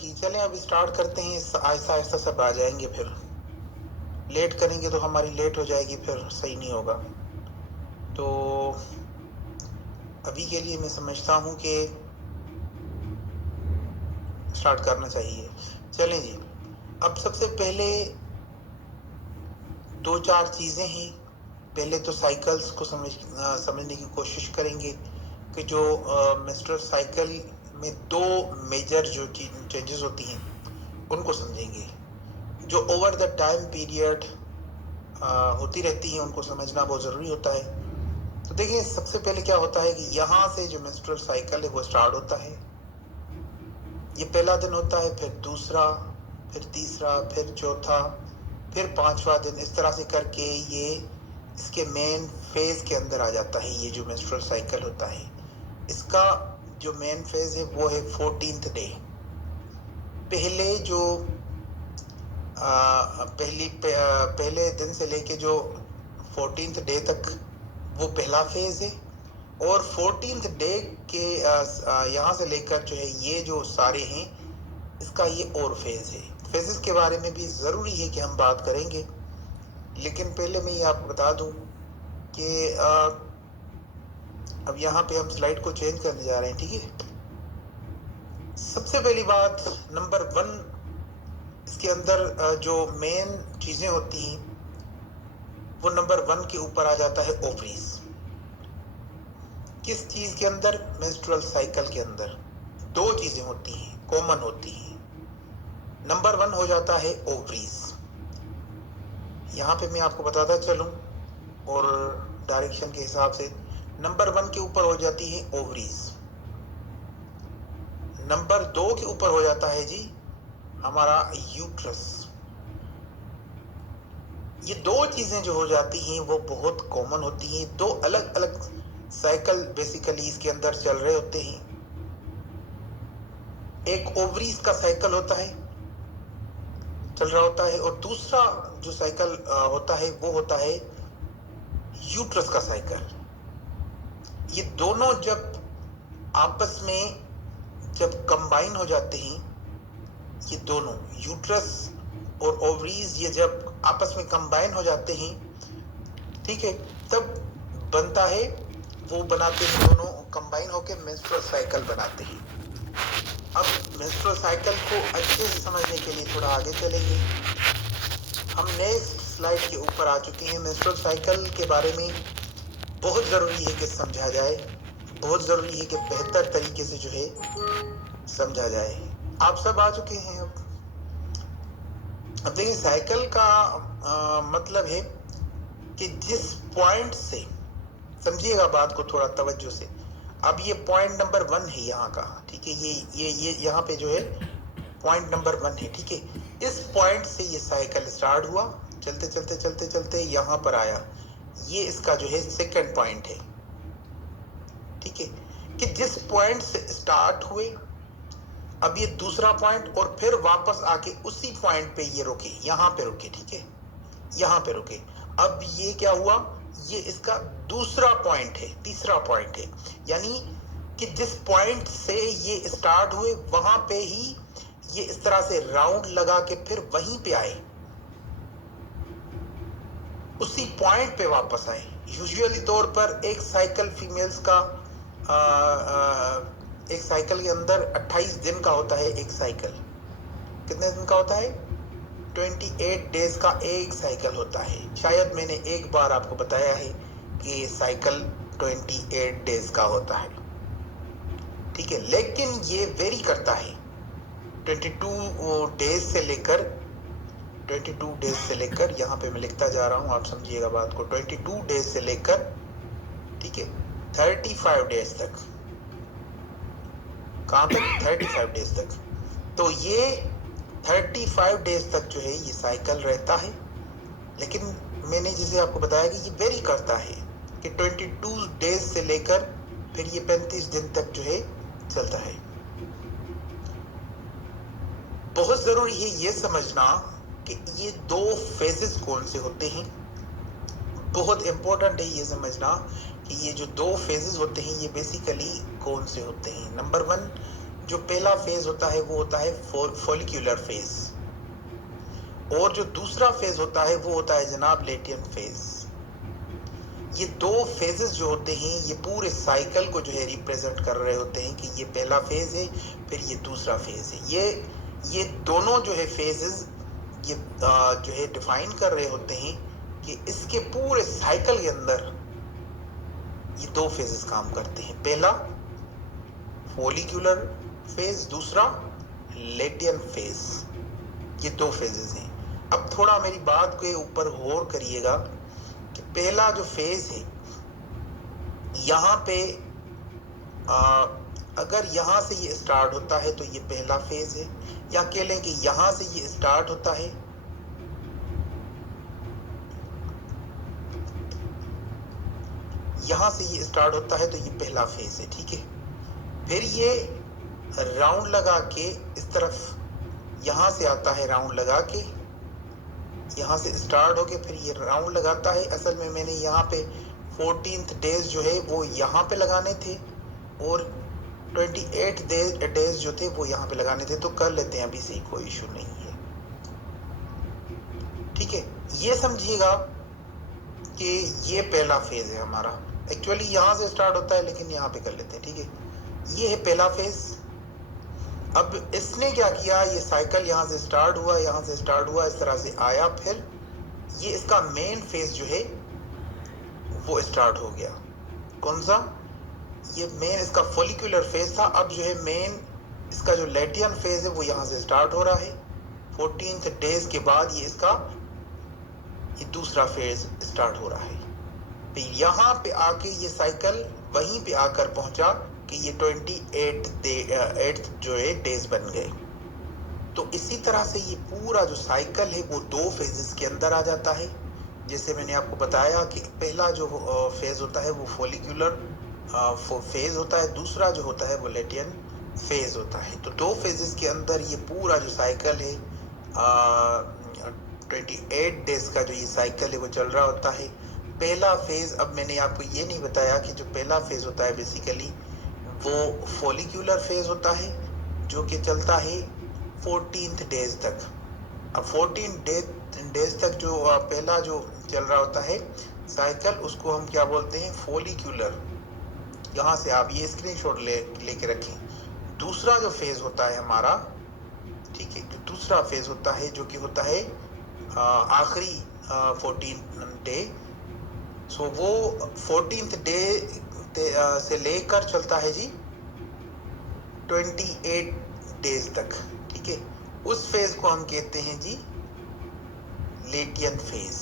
की। चलें अब स्टार्ट करते हैं, आहिस्ता आहिस्ता सब आ जाएंगे। फिर लेट करेंगे तो हमारी लेट हो जाएगी, फिर सही नहीं होगा। तो अभी के लिए मैं समझता हूँ कि स्टार्ट करना चाहिए। चलें जी, अब सबसे पहले दो चार चीज़ें हैं। पहले तो साइकिल्स को समझने की कोशिश करेंगे कि जो मिस्टर साइकिल में दो मेजर जो चेंजेस होती हैं उनको समझेंगे, जो ओवर द टाइम पीरियड होती रहती हैं, उनको समझना बहुत ज़रूरी होता है। तो देखिए, सबसे पहले क्या होता है कि यहाँ से जो मिस्टर साइकिल है वो स्टार्ट होता है। ये पहला दिन होता है, फिर दूसरा, फिर तीसरा, फिर चौथा, फिर पांचवा दिन, इस तरह से करके ये इसके मेन फेज के अंदर आ जाता है। ये जो मेंस्ट्रुअल साइकिल होता है, इसका जो मेन फेज है वो है 14th डे। पहले जो पहले दिन से लेके जो 14th डे तक वो पहला फेज है, और 14th डे के यहाँ से लेकर जो है ये जो सारे हैं, इसका ये और फेज है। फेजेस के बारे में भी ज़रूरी है कि हम बात करेंगे, लेकिन पहले मैं ये आपको बता दूं कि अब यहाँ पे हम स्लाइड को चेंज करने जा रहे हैं, ठीक है। सबसे पहली बात, नंबर 1, इसके अंदर जो मेन चीज़ें होती हैं वो नंबर 1 के ऊपर आ जाता है, ओवरीज। किस चीज़ के अंदर? मेंस्ट्रुअल साइकिल के अंदर दो चीज़ें होती हैं, कॉमन होती हैं। नंबर 1 हो जाता है ओवरीज। यहाँ पे मैं आपको बताता चलूं और डायरेक्शन के हिसाब से, नंबर 1 के ऊपर हो जाती है ओवरीज। नंबर 2 के ऊपर हो जाता है जी हमारा यूट्रस। ये दो चीजें जो हो जाती हैं वो बहुत कॉमन होती हैं। दो अलग अलग साइकिल बेसिकली इसके अंदर चल रहे होते हैं। एक ओवरीज का साइकिल होता है, चल रहा होता है, और दूसरा जो साइकिल होता है वो होता है यूट्रस का साइकिल। ये दोनों जब आपस में जब कंबाइन हो जाते हैं, ये दोनों यूट्रस और ओवरीज ये जब आपस में कंबाइन हो जाते हैं, ठीक है, तब बनता है, वो बनाते हैं, दोनों कंबाइन होकर मेंस्ट्रुअल साइकिल बनाते हैं। अब मेंस्ट्रुअल साइकिल को अच्छे से समझने के लिए थोड़ा आगे चलेंगे। हम नेक्स्ट स्लाइड के ऊपर आ चुके हैं। मेंस्ट्रुअल साइकिल के बारे में बहुत ज़रूरी है कि समझा जाए, बहुत ज़रूरी है कि बेहतर तरीके से जो है समझा जाए। आप सब आ चुके हैं। अब देखिए, साइकिल का मतलब है कि जिस पॉइंट से, समझिएगा बात को थोड़ा तवज्जो से। अब ये पॉइंट नंबर 1 है यहाँ का, ठीक है। ये यहाँ पे जो है पॉइंट नंबर 1 है, ठीक है। इस पॉइंट से ये साइकिल स्टार्ट हुआ, चलते चलते चलते चलते यहाँ पर आया। ये इसका जो है सेकंड पॉइंट है, ठीक है। कि जिस पॉइंट से स्टार्ट हुए, अब ये दूसरा पॉइंट, और फिर वापस आके उसी पॉइंट पे ये रुके, यहाँ पे रुके, ठीक है, यहाँ पे रुके। अब ये क्या हुआ? ये इसका दूसरा पॉइंट है, तीसरा पॉइंट है। यानी कि जिस पॉइंट से ये स्टार्ट हुए वहां पे ही ये इस तरह से राउंड लगा के फिर वहीं पे आए, उसी पॉइंट पे वापस आए। यूजुअली तौर पर एक साइकिल फीमेल्स का एक साइकिल के अंदर 28 दिन का होता है। एक साइकिल कितने दिन का होता है? 28 डेज का एक साइकिल होता है। शायद मैंने एक बार आपको बताया है कि साइकिल 28 डेज का होता है, ठीक है। लेकिन ये वेरी करता है 22 डेज से लेकर, 22 डेज से लेकर, यहाँ पे मैं लिखता जा रहा हूँ, आप समझिएगा बात को, 22 डेज से लेकर, ठीक है, 35 डेज तक। कहाँ तक? 35 डेज तक। तो ये 35 डेज तक जो है ये साइकिल रहता है। लेकिन मैंने जैसे आपको बताया कि ये वेरी करता है कि 22 डेज से लेकर फिर ये 35 दिन तक जो है चलता है। बहुत जरूरी है ये समझना कि ये दो फेजेस कौन से होते हैं। बहुत इंपॉर्टेंट है ये समझना कि ये जो दो फेजेस होते हैं ये बेसिकली कौन से होते हैं। नंबर 1, जो पहला फेज होता है वो होता है फॉलिक्यूलर फेज, और जो दूसरा फेज होता है वो होता है जनाब लेटियन फेज। ये दो फेजेस जो होते हैं ये पूरे साइकिल को जो है रिप्रेजेंट कर रहे होते हैं कि ये पहला फेज है, फिर ये दूसरा फेज है। ये दोनों जो है फेजेस ये जो है डिफाइन कर रहे होते हैं कि इसके पूरे साइकिल के अंदर ये दो फेजेस काम करते हैं। पहला फॉलिक्यूलर फेज, दूसरा लेटियन फेज। ये दो फेजेस हैं। अब थोड़ा मेरी बात के ऊपर गौर करिएगा कि पहला जो फेज है यहाँ पे अगर यहाँ से ये स्टार्ट होता है तो ये पहला फेज है, या कह लें कि यहाँ से ये स्टार्ट होता है, यहाँ से ये स्टार्ट होता है तो ये पहला फेज है, ठीक है। फिर ये राउंड लगा के इस तरफ यहाँ से आता है, राउंड लगा के यहाँ से स्टार्ट होके फिर ये राउंड लगाता है। असल में मैंने यहाँ पे 14th डेज जो है वो यहाँ पे लगाने थे और 28 डेज जो थे वो यहाँ पे लगाने थे, तो कर लेते हैं अभी से, कोई इशू नहीं है, ठीक है। ये समझिएगा कि ये पहला फेज है हमारा। एक्चुअली यहाँ से स्टार्ट होता है लेकिन यहाँ पे कर लेते हैं, ठीक है। ये है पहला फेज। अब इसने क्या किया, ये साइकिल यहाँ से स्टार्ट हुआ, यहाँ से स्टार्ट हुआ, इस तरह से आया, फिर ये इसका मेन फेज जो है वो स्टार्ट हो गया। कौन सा? ये मेन इसका फॉलिक्यूलर फेज था। अब जो है मेन इसका जो लेटियन फेज है वो यहाँ से स्टार्ट हो रहा है। 14th डेज के बाद ये इसका ये दूसरा फेज स्टार्ट हो रहा है। फिर यहाँ पे आके ये साइकिल वहीं पे आकर पहुंचा कि ये 28 जो है डेज बन गए। तो इसी तरह से ये पूरा जो साइकिल है वो दो फेजेस के अंदर आ जाता है। जैसे मैंने आपको बताया कि पहला जो फेज होता है वो फॉलिक्यूलर फेज होता है, दूसरा जो होता है वो लेटियन फेज होता है। तो दो फेजेस के अंदर ये पूरा जो साइकिल है 28 डेज का जो ये साइकिल है वो चल रहा होता है। पहला फेज, अब मैंने आपको ये नहीं बताया कि जो पहला फेज होता है बेसिकली वो फॉलिक्यूलर फेज होता है जो कि चलता है 14th डेज तक। अब 14 डेज तक जो पहला जो चल रहा होता है साइकिल, उसको हम क्या बोलते हैं? फॉलिक्यूलर। यहाँ से आप ये स्क्रीनशॉट लेके रखें। दूसरा जो फेज होता है हमारा, ठीक है, जो दूसरा फेज होता है जो कि होता है आखिरी 14 डे। सो वो 14th डे से लेकर चलता है जी 28 डेज तक, ठीक है। उस फेज को हम कहते हैं जी लेटियन फेज,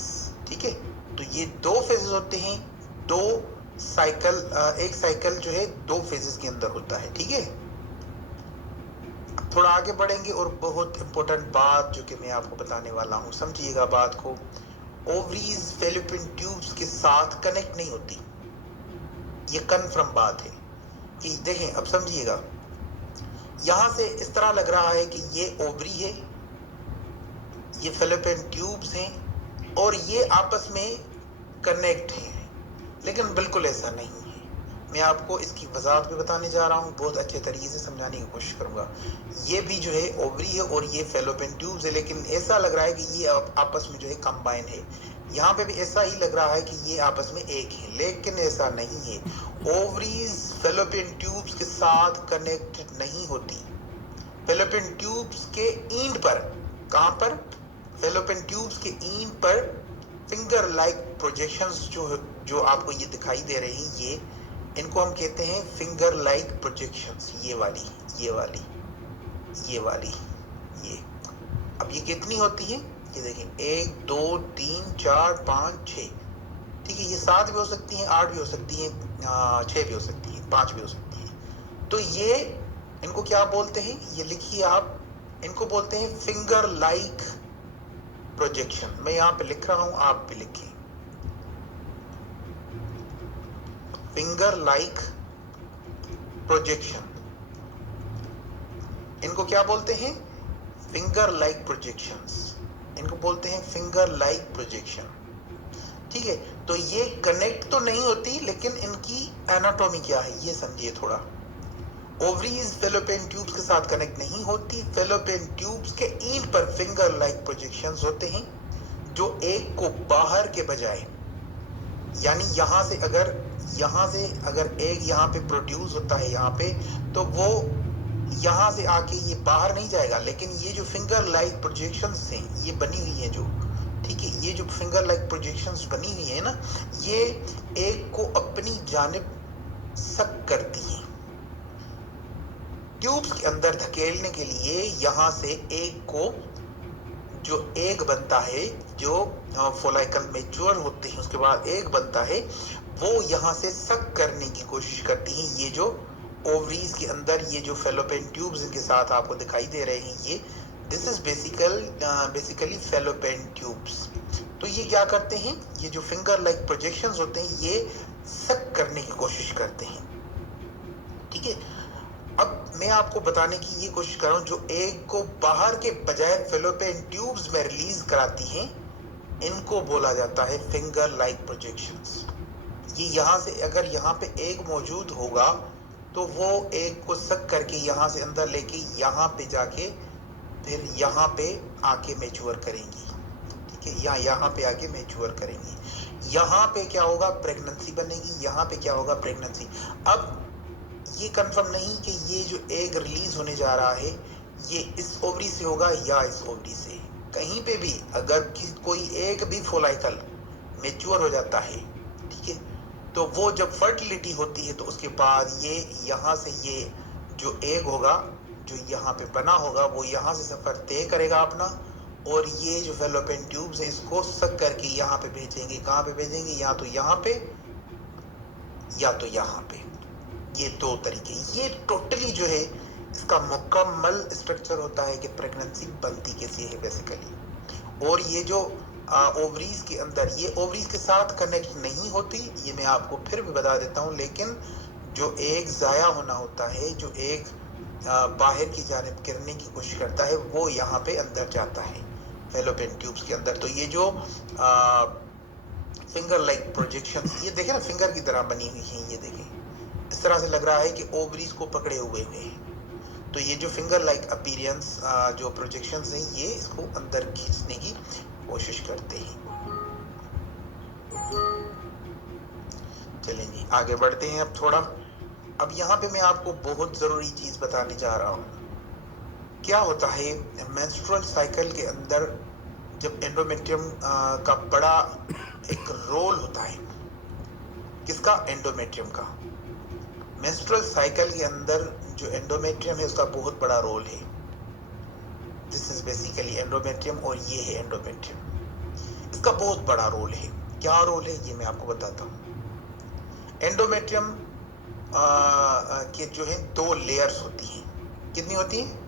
ठीक है। तो ये दो फेजेस होते हैं, दो साइकिल, एक साइकिल जो है दो फेजेस के अंदर होता है, ठीक है। थोड़ा आगे बढ़ेंगे और बहुत इंपॉर्टेंट बात जो कि मैं आपको बताने वाला हूँ, समझिएगा बात को। ओवरीज फैलोपियन ट्यूब्स के साथ कनेक्ट नहीं होती, ये कन्फर्म बात है कि देखें, अब समझिएगा, यहां से इस तरह लग रहा है कि ये ओवरी है, ये फैलोपियन ट्यूब्स हैं और ये आपस में कनेक्ट हैं, लेकिन बिल्कुल ऐसा नहीं है। मैं आपको इसकी वजाहत भी बताने जा रहा हूँ, बहुत अच्छे तरीके से समझाने की कोशिश करूंगा। ये भी जो है ओवरी है और ये फैलोपियन ट्यूब्स है, लेकिन ऐसा लग रहा है कि ये आपस में जो है कंबाइन है। यहाँ पे भी ऐसा ही लग रहा है कि ये आपस में एक है, लेकिन ऐसा नहीं है। ओवरीज फैलोपियन ट्यूब्स के साथ कनेक्टेड नहीं होती। फैलोपियन ट्यूब्स के एंड पर, कहाँ पर? फैलोपियन ट्यूब्स के एंड पर फिंगर लाइक प्रोजेक्शंस जो आपको ये दिखाई दे रही हैं, ये इनको हम कहते हैं फिंगर लाइक प्रोजेक्शंस। ये वाली, ये वाली, ये वाली, ये। अब ये कितनी होती है? ये देखें, 1 2 3 4 5 6, ठीक है। ये 7 भी हो सकती हैं, 8 भी हो सकती हैं, 6 भी हो सकती हैं, 5 भी हो सकती हैं। तो ये इनको क्या बोलते हैं? ये लिखिए आप, इनको बोलते हैं फिंगर लाइक प्रोजेक्शन। मैं यहाँ पे लिख रहा हूं, आप भी लिखिए, फिंगर लाइक प्रोजेक्शन। इनको क्या बोलते हैं? Finger like projections. इनको बोलते हैं फिंगर लाइक प्रोजेक्शन, ठीक है। तो ये कनेक्ट तो नहीं होती, लेकिन इनकी एनाटॉमी क्या है ये समझिए थोड़ा। ओवरीज फेलोपियन ट्यूब्स के साथ कनेक्ट नहीं होती। फेलोपियन ट्यूब्स के एंड पर फिंगर लाइक प्रोजेक्शंस होते हैं जो एग को बाहर के बजाय, यानी यहां से अगर एग यहाँ पे प्रोड्यूस होता है यहाँ पे, तो वो यहां से आके ये बाहर नहीं जाएगा, लेकिन ये जो फिंगर लाइक प्रोजेक्शंस हैं ये बनी हुई है जो, ठीक है, ये जो फिंगर लाइक प्रोजेक्शंस बनी हुई है ना, ये एग को अपनी जानिब सक करती हैं। ट्यूब्स के अंदर धकेलने के लिए यहां से एग को, जो एग बनता है, जो फोलाइकल मैच्योर होते हैं उसके बाद एग बनता है, वो यहां से सक करने की कोशिश करती हैं। ये जो ओवरीज के अंदर ये जो फेलोपियन ट्यूब्स इनके साथ आपको दिखाई दे रहे हैं, ये this is basically fallopian tubes. तो ये क्या करते हैं, ये जो फिंगर लाइक प्रोजेक्शंस होते हैं ये सक करने की कोशिश करते हैं, ठीक है। अब मैं आपको बताने की ये कोशिश कर रहा हूं, जो एग को बाहर के बजाय फेलोपियन ट्यूब्स में रिलीज कराती हैं, इनको बोला जाता है फिंगर लाइक प्रोजेक्शंस। ये यहां से, अगर यहाँ पे एग मौजूद होगा तो वो एग को सक करके यहां से अंदर लेके यहाँ पे जाके फिर यहाँ पे आके मैच्योर करेंगी, ठीक है, या यहाँ पे आके मैच्योर करेंगी। यहाँ पे क्या होगा, प्रेगनेंसी बनेगी, यहाँ पे क्या होगा, प्रेगनेंसी। अब ये कंफर्म नहीं कि ये जो एग रिलीज होने जा रहा है ये इस ओवरी से होगा या इस ओवरी से। कहीं पे भी अगर कोई एक भी फोलाइकल मैच्योर हो जाता है, ठीक है, तो वो जब फर्टिलिटी होती है तो उसके बाद ये यहाँ से ये जो एग होगा जो यहाँ पे बना होगा वो यहाँ से सफर तय करेगा अपना, और ये जो फेलोपियन ट्यूब्स है इसको सक करके यहाँ पे भेजेंगे। कहाँ पे भेजेंगे, या तो यहाँ पे या तो यहाँ पे। ये दो तरीके, ये टोटली जो है इसका मुकम्मल स्ट्रक्चर होता है कि प्रेगनेंसी बनती कैसे है बेसिकली। और ये जो ओवरीज के अंदर, ये ओवरीज के साथ कनेक्ट नहीं होती, ये मैं आपको फिर भी बता देता हूँ, लेकिन जो एग जाया होना होता है, जो एग बाहर की जानिब गिरने की कोशिश करता है, वो यहाँ पे अंदर जाता है फेलोपियन ट्यूब्स के अंदर। तो ये जो फिंगर लाइक प्रोजेक्शन, ये देखें ना, फिंगर की तरह बनी हुई है, ये देखें इस तरह से लग रहा है कि ओवरीज को पकड़े हुए हैं। तो ये जो फिंगर लाइक अपीयरेंस, जो प्रोजेक्शंस हैं, ये इसको अंदर खींचने की कोशिश करते हैं। चलें जी, आगे बढ़ते हैं अब थोड़ा। अब यहाँ पे मैं आपको बहुत ज़रूरी चीज़ बताने जा रहा हूँ। क्या होता है मेंस्ट्रुअल साइकिल के अंदर, जब एंडोमेट्रियम का बड़ा एक रोल होता है, किसका, एंडोमेट्रियम का। मेंस्ट्रुअल साइकिल के अंदर जो एंडोमेट्रियम है उसका बहुत बड़ा रोल है। दिस इज बेसिकली एंडोमेट्रियम, और ये है एंडोमेट्रियम। इसका बहुत बड़ा रोल है। क्या रोल है ये मैं आपको बताता हूँ। एंडोमेट्रियम के जो है दो लेयर्स होती हैं। कितनी होती हैं,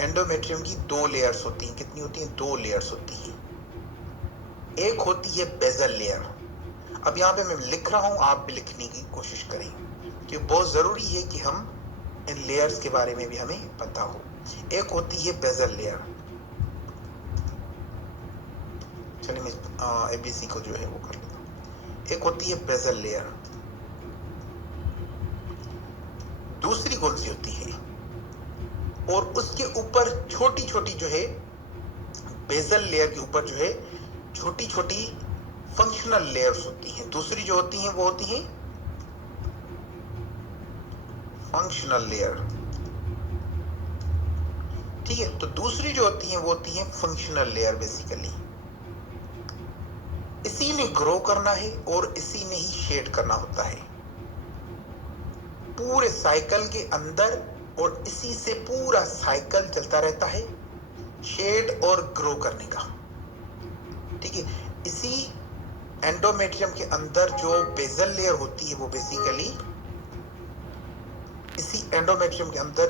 एंडोमेट्रियम की दो लेयर्स होती हैं। कितनी होती हैं, दो लेयर्स होती हैं। एक होती है बेजल लेयर। अब यहाँ पे मैं लिख रहा हूँ, आप भी लिखने की कोशिश करें, कि बहुत ज़रूरी है कि हम इन लेयर्स के बारे में भी हमें पता हो। एक होती है बेजल लेयर, चलिए मैं एबीसी को जो है वो कर लेता हूँ। एक होती है बेजल लेयर, दूसरी कौन सी होती है, और उसके ऊपर छोटी छोटी जो है, बेजल लेयर के ऊपर जो है छोटी छोटी फंक्शनल लेयर्स होती हैं। दूसरी जो होती हैं वो होती हैं फंक्शनल लेयर, ठीक है। तो दूसरी जो होती हैं वो होती हैं फंक्शनल लेयर। बेसिकली इसी ने ग्रो करना है और इसी ने ही शेड करना होता है पूरे साइकिल के अंदर, और इसी से पूरा साइकिल चलता रहता है शेड और ग्रो करने का, ठीक है। इसी एंडोमेट्रियम के अंदर जो बेजल लेयर होती है वो बेसिकली, इसी एंडोमेट्रियम के अंदर